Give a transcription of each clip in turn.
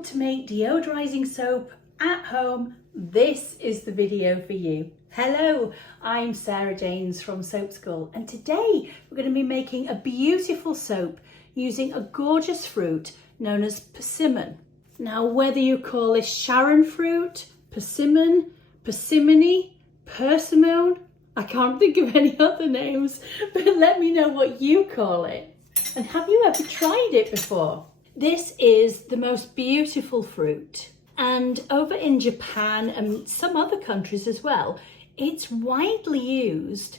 want to make deodorizing soap at home, this is the video for you. Hello, I'm Sarah Janes from Soap School, and today we're going to be making a beautiful soap using a gorgeous fruit known as persimmon. Now, whether you call this Sharon Fruit, persimmon, persimmony, persimmon, I can't think of any other names, but let me know what you call it. And have you ever tried it before? This is the most beautiful fruit, and over in Japan and some other countries as well, it's widely used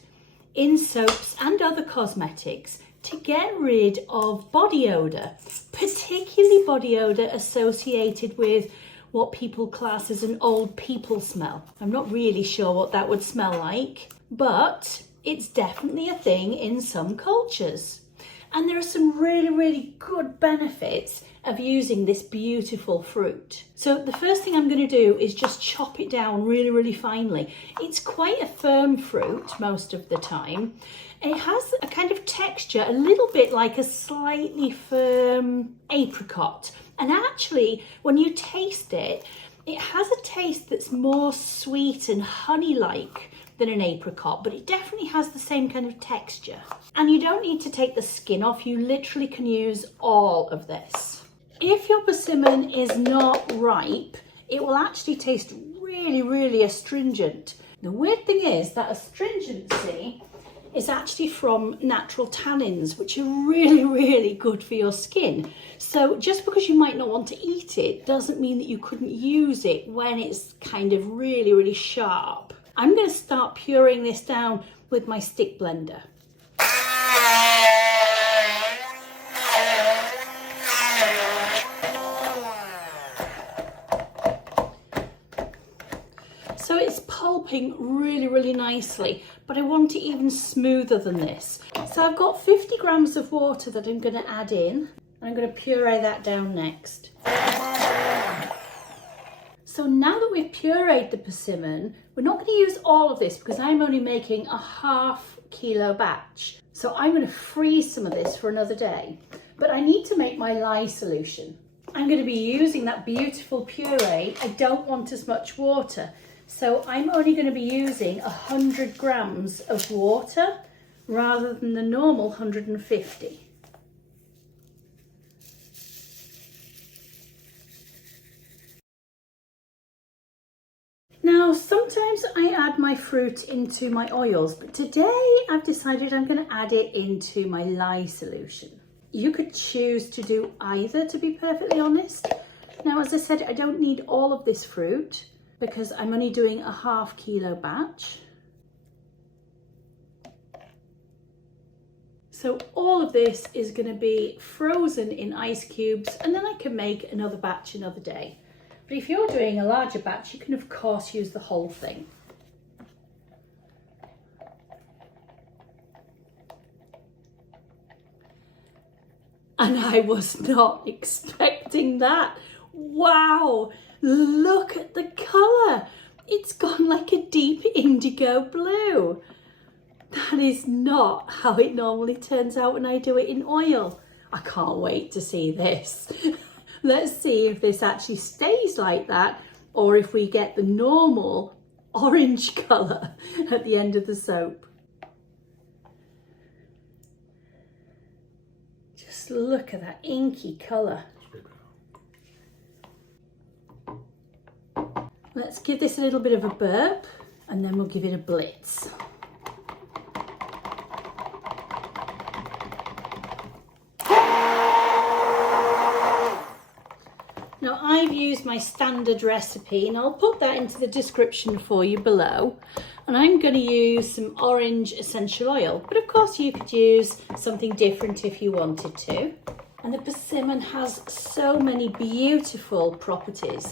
in soaps and other cosmetics to get rid of body odour, particularly body odour associated with what people class as an old people smell. I'm not really sure what that would smell like, but it's definitely a thing in some cultures. And there are some really good benefits of using this beautiful fruit. So the first thing I'm going to do is just chop it down really finely. It's quite a firm fruit most of the time. It has a kind of texture, a little bit like a slightly firm apricot. And actually, when you taste it, it has a taste that's more sweet and honey-like than an apricot, but it definitely has the same kind of texture. And you don't need to take the skin off, you literally can use all of this. If your persimmon is not ripe, it will actually taste really astringent. The weird thing is that astringency is actually from natural tannins, which are really good for your skin. So just because you might not want to eat it doesn't mean that you couldn't use it when it's kind of really sharp. I'm going to start pureeing this down with my stick blender. So it's pulping really nicely, but I want it even smoother than this. So I've got 50 grams of water that I'm going to add in, and I'm going to puree that down next. So now that we've pureed the persimmon, we're not going to use all of this because I'm only making a ½ kilo batch. So I'm going to freeze some of this for another day. But I need to make my lye solution. I'm going to be using that beautiful puree. I don't want as much water. So I'm only going to be using 100 grams of water rather than the normal 150. Now, sometimes I add my fruit into my oils, but today I've decided I'm going to add it into my lye solution. You could choose to do either, to be perfectly honest. Now, as I said, I don't need all of this fruit because I'm only doing a ½ kilo batch. So all of this is going to be frozen in ice cubes, and then I can make another batch another day. But if you're doing a larger batch, you can of course use the whole thing. And I was not expecting that. Wow, look at the colour. It's gone like a deep indigo blue. That is not how it normally turns out when I do it in oil. I can't wait to see this. Let's see if this actually stays like that or if we get the normal orange colour at the end of the soap. Just look at that inky colour. Let's give this a little bit of a burp and then we'll give it a blitz. Now, I've used my standard recipe and I'll put that into the description for you below. And I'm going to use some orange essential oil, but of course you could use something different if you wanted to. And the persimmon has so many beautiful properties.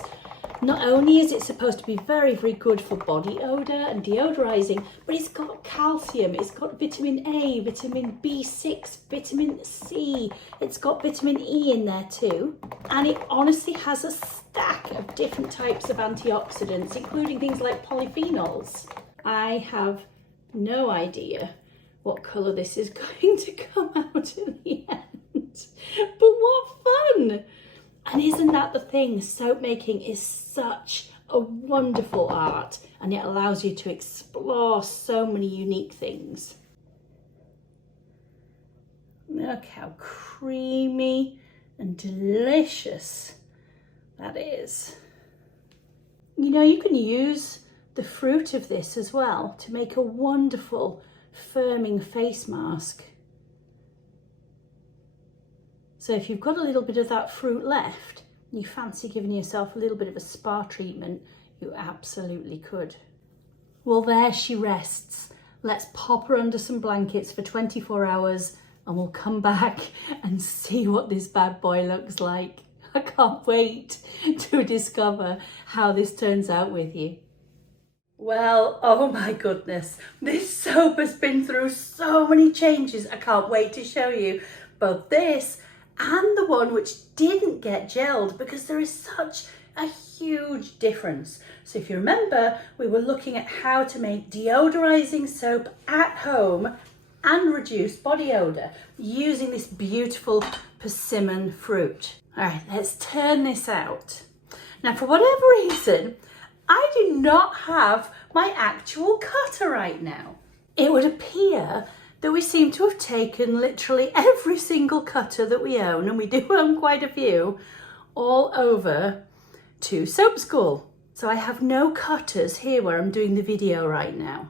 Not only is it supposed to be very good for body odour and deodorizing, but it's got calcium, it's got vitamin A, vitamin B6, vitamin C, it's got vitamin E in there too. And it honestly has a stack of different types of antioxidants, including things like polyphenols. I have no idea what colour this is going to come out in the end, but what fun! And isn't that that the thing? Soap making is such a wonderful art, and it allows you to explore so many unique things. Look how creamy and delicious that is. You know, you can use the fruit of this as well to make a wonderful firming face mask. So if you've got a little bit of that fruit left and you fancy giving yourself a little bit of a spa treatment, you absolutely could. Well, there she rests. Let's pop her under some blankets for 24 hours and we'll come back and see what this bad boy looks like. I can't wait to discover how this turns out with you. Well, oh my goodness, this soap has been through so many changes. I can't wait to show you both this and the one which didn't get gelled, because there is such a huge difference. So if you remember, we were looking at how to make deodorizing soap at home and reduce body odor using this beautiful persimmon fruit. All right, let's turn this out. Now, for whatever reason, I do not have my actual cutter right now. It would appear that we seem to have taken literally every single cutter that we own, and we do own quite a few, all over to soap school. So I have no cutters here where I'm doing the video right now.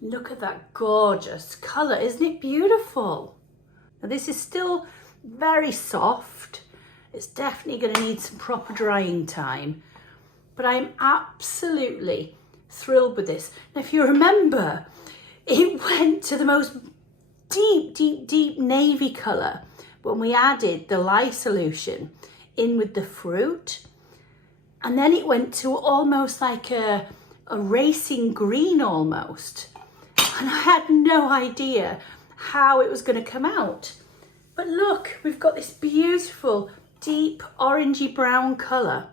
Look at that gorgeous colour, isn't it beautiful? Now this is still very soft. It's definitely going to need some proper drying time, but I'm absolutely thrilled with this. Now if you remember, it went to the most deep navy colour when we added the lye solution in with the fruit, and then it went to almost like a racing green almost, and I had no idea how it was going to come out. But look, we've got this beautiful deep orangey brown colour.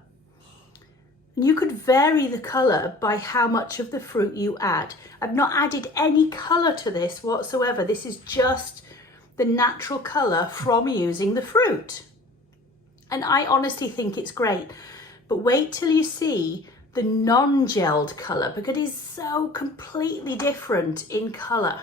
You could vary the colour by how much of the fruit you add. I've not added any colour to this whatsoever. This is just the natural colour from using the fruit. And I honestly think it's great. But wait till you see the non-gelled colour, because it is so completely different in colour.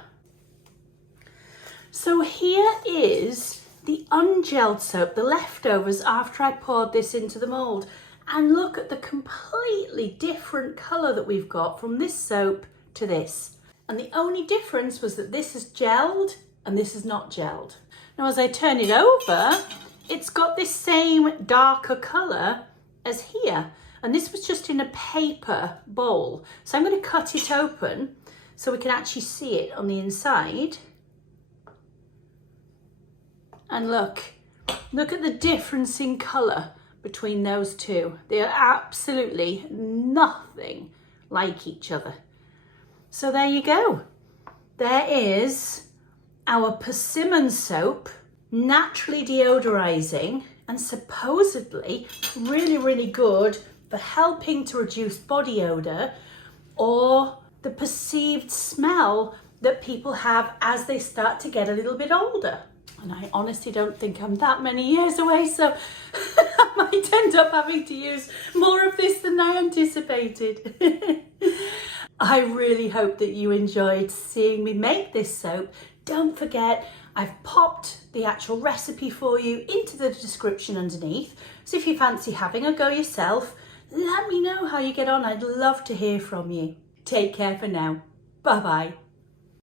So here is the ungelled soap, the leftovers after I poured this into the mould. And look at the completely different colour that we've got from this soap to this. And the only difference was that this is gelled and this is not gelled. Now as I turn it over, it's got this same darker colour as here. And this was just in a paper bowl. So I'm going to cut it open so we can actually see it on the inside. And look at the difference in colour between those two. They are absolutely nothing like each other. So there you go. There is our persimmon soap, naturally deodorizing and supposedly really good for helping to reduce body odor or the perceived smell that people have as they start to get a little bit older. And I honestly don't think I'm that many years away, so I might end up having to use more of this than I anticipated. I really hope that you enjoyed seeing me make this soap. Don't forget, I've popped the actual recipe for you into the description underneath. So if you fancy having a go yourself, let me know how you get on. I'd love to hear from you. Take care for now. Bye-bye.